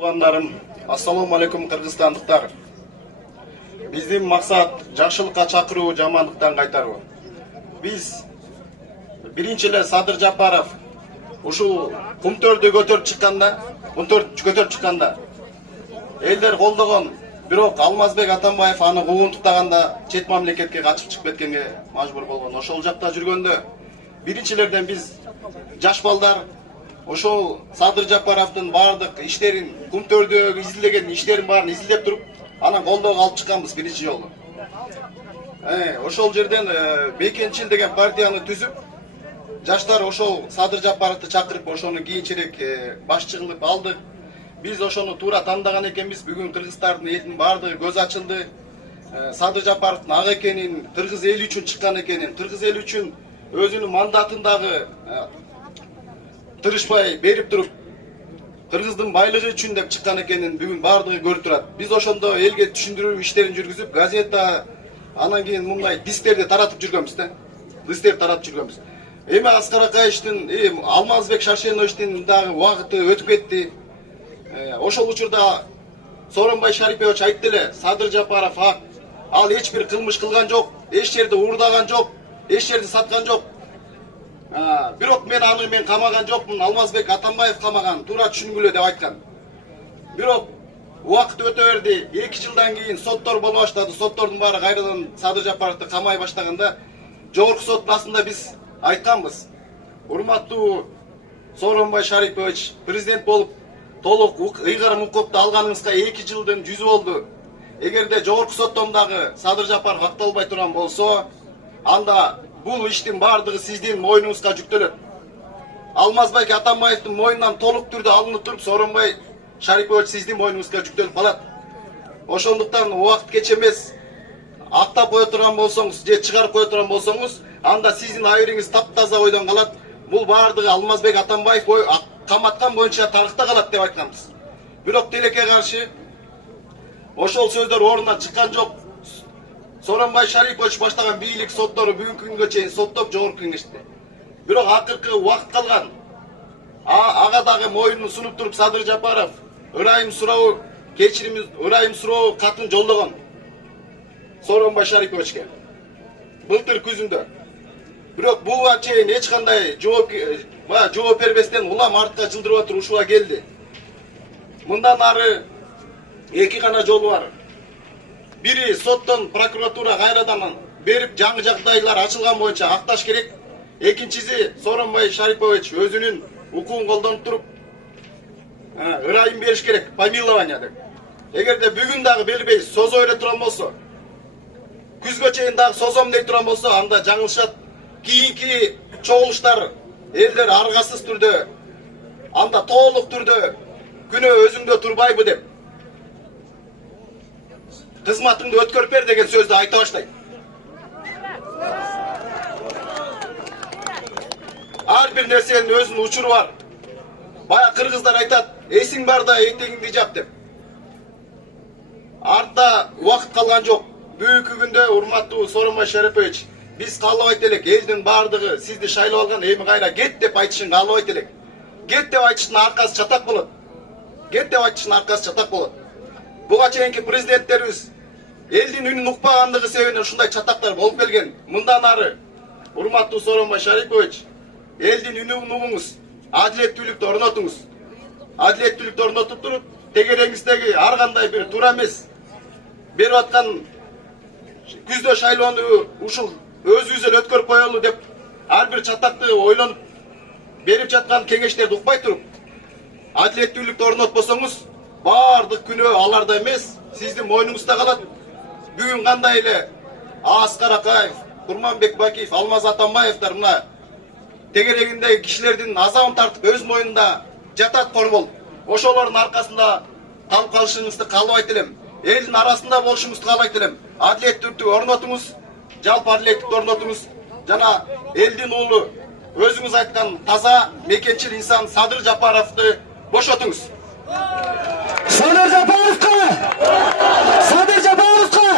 Тугандарым, ассаламу алейкум кыргызстандыктар. Биздин максат жакшылыкка чакыруу, жамандыктан кайтаруу. Биз биринчи эле Садыр Жапаров ушул кумтөрдү көтөрүп чыкканда, элдер колдогон, бирок Алмазбек Атамбаев аны куугунтуктаганда чет мамлекетке качып чыгып кеткенге мажбур болгон. Ошол жакта жүргөндө биринчилерден биз жаш балдар ошол Садыр Жапаровдун бардык иштерин, кумтөрдөгү изилдеген иштерин баарын изилдеп туруп, анан колдоого алып чыкканбыз биринчи жолу. Ошол жерден Бекенчил деген партияны түзүп, жаштар ошол Садыр Жапаровду чакырып, ошону кийинчерээк башчы кылып алдык. Биз ошону туура тандаган экенбиз. Бүгүн кыргыздардын элдин баардыгы көз ачылды. Садыр Жапаровдун ак экенин, кыргыз эли үчүн чыккан экенин, кыргыз эли үчүн өзүнүн мандатын дагы тырышпай берип туруп, кыргыздын байлыгы үчүн деп чыккан экенин бүгүн баардыгы көрүп турат. Биз ошондо элге түшүндүрүү иштерин жүргүзүп, газета, анан кийин мындай дистерди таратып жүргөнбүз да. Дистер таратып жүргөнбүз. Эми Аскар Акаевичтин, Алмазбек Шаршеновичтин дагы убакыты өтүп кетти. Ошол учурда Сооронбай Шарипович айтты эле, Садыр Жапаров ал эч бир кылмыш кылган жок, эч жерде уурдаган жок, эч жерде саткан жок. Бирок мен камаган жокмун, Алмазбек Атамбаев камаган, туура түшүнгүлө деп айткан. Бирок убакыт өтө берди, 2 жылдан кийин соттор боло баштады. Соттордун баары кайрадан Садыр Жапаровду камай баштаганда, жогорку сот басында биз айтканбыз. Урматтуу Сооронбай Шарипович, президент болуп толук ыйгарым укукту алганыңызга 2 жылдын 100 болду. Эгерде жогорку соттон дагы Садыр Жапаров акталбай турган болсо, анда бул иштин баардыгы сиздин мойнуңузга жүктөлөт. Алмазбек Атамбаевдин мойнунан толук түрдө алынып туруп, Сооронбай Шарипович сиздин мойнуңузга жүктөлүп калат. Ошондуктан убакыт кеч эмес, актап кое турган болсоңуз, же чыгарып кое турган болсоңуз, анда сиздин айрыңыз таптаза ойдон калат. Бул баардыгы Алмазбек Атамбаев каматкан боюнча тарыхта калат деп айтканбыз. Бирок тилекке каршы ошол сөздөр ордунан чыккан жок. Сооронбай Шарипович баштаган бийлик соттору бүгүнкү күнгө чейин соттоп жогорку кеңеште. Бирок акыркы убакыт калган. Ага дагы моюнун сунуп туруп Садыр Жапаров ырайым суроо, кечирим ырайым суроо катын жолдогон Сооронбай Шариповичке былтыр күзүндө. Бирок буга чейин эч кандай жооп бербестен улам артка жылдырып туруп ушуга келди. Мындан ары 2 гана жолу бар. Бири соттон прокуратура кайрадан берип жаңы жагдайлар ачылган боюнча акташ керек. Экинчиси Сооронбай Шарипович өзүнүн укугун колдонуп туруп ырайым бериш керек, помилование деп. Эгерде бүгүн дагы бербей созо бере турган болсо, күзгө чейин дагы созом дей турган болсо, анда жаңылышат. Кийинки чогулуштар элдер аргасыз түрдө, анда толук түрдө күнөө өзүңдө турбайбы деп, кызматыңды өткөрүп бер деген сөздү айта баштайт. Ар бир нерсенин өзүнүн учуру бар. Бая кыргыздар айтат, эсиң барда этегиңди жап деп. Артта убакыт калган жок. Бүгүнкү күндө урматтуу Сооронбай Шарипович, биз каалабайт элек, элдин баардыгы сизди шайлап алган, эми кайра кет деп айтышын каалабайт элек. Кет деп айтыштын аркасы чатак болот. Кет деп айтыштын аркасы чатак болот. Буга чейинки президенттерибиз элдин үнүн укпагандыгы себебинен ушундай чатактар болуп келген. Мындан ары урматтуу Сооронбай Шарипович, элдин үнүн угуңуз, адилеттүүлүктү орнотуңуз. Адилеттүүлүктү орнотуп туруп, тегереңиздеги ар кандай бир туура эмес берип аткан күздө шайлоону ушул өзүбүз эле өткөрүп коелу деп ар бир чатакты ойлонуп берип жаткан кеңештерди укпай туруп, адилеттүүлүктү орнотпосоңуз, баардык күнөө аларда эмес, сиздин мойнуңузда калат. Бүгүн кандай эле Аскар Акаев, Курманбек Бакиев, Алмаз Атамбаевдар мына тегерегиндеги кишилердин азабын тартып өз мойнунда жатат кормол. Ошолордун аркасында калып калышыңызды каалабайт элем. Элдин арасында болушуңузду каалайт элем. Адилеттүүлүктү орнотуңуз, жалпы адилеттүүлүктү орнотуңуз. Жана элдин уулу өзүңүз айткан таза мекенчил инсан Садыр Жапаровду бошотуңуз. Садыр Жапаровка! Садыр Жапаровка!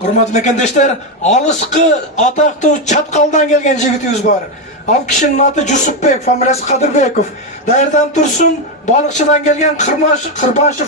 Урматтуу мекендештер, алыскы атактуу Чаткалдан келген жигитибиз бар. Ал кишинин аты Жусупбек, фамилиясы Кадырбеков. Даярданып турсун, balıkçıdan gelgen Kırbaşov